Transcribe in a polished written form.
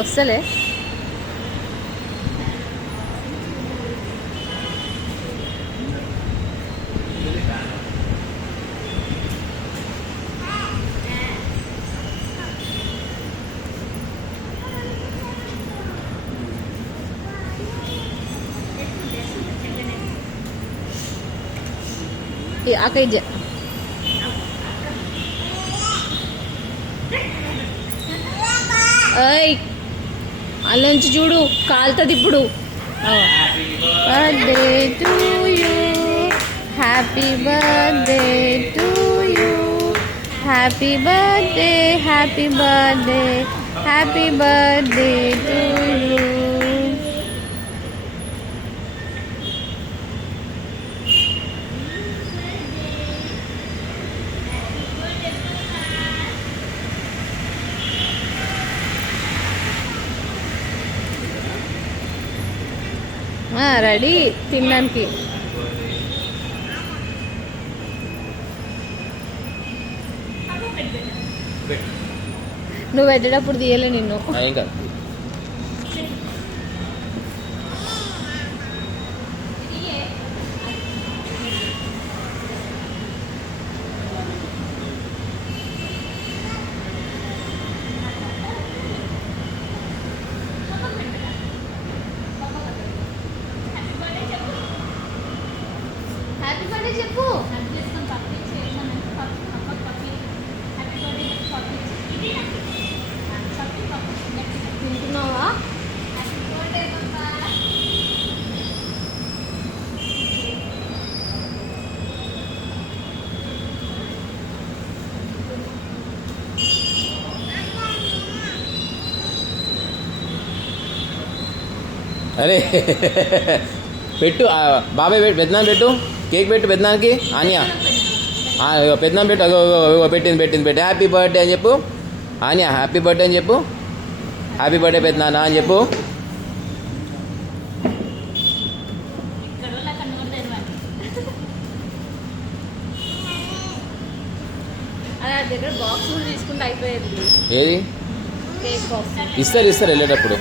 వస్తలే. అక్కయ్య అయ్ అల్ల నుంచి చూడు కాలుతుంది ఇప్పుడు. Birthday to you, happy birthday to you, happy birthday, happy birthday, happy birthday to you. Ready తినడానికి. నువ్వు పెట్టేటప్పుడు తీయలే నిన్ను. చెప్పు. తింటున్నావా? అరే పెట్టు బాబాయ్ పెట్టు, పెద్దనాన్న పెట్టు, కేక్ పెట్టు పెద్దనాన్నకి. ఆనియా పెద్దనాన్న పెట్టు. పెట్టింది పెట్టింది పెట్టి హ్యాపీ బర్త్డే అని చెప్పు. ఆనియా హ్యాపీ బర్త్డే అని చెప్పు. హ్యాపీ బర్త్డే పెద్దనాన్న అని చెప్పు. దగ్గర బాక్స్ తీసుకుంటే అయిపోయేది. ఏది కేక్ బాక్స్ ఇస్తారు వెళ్ళేటప్పుడు.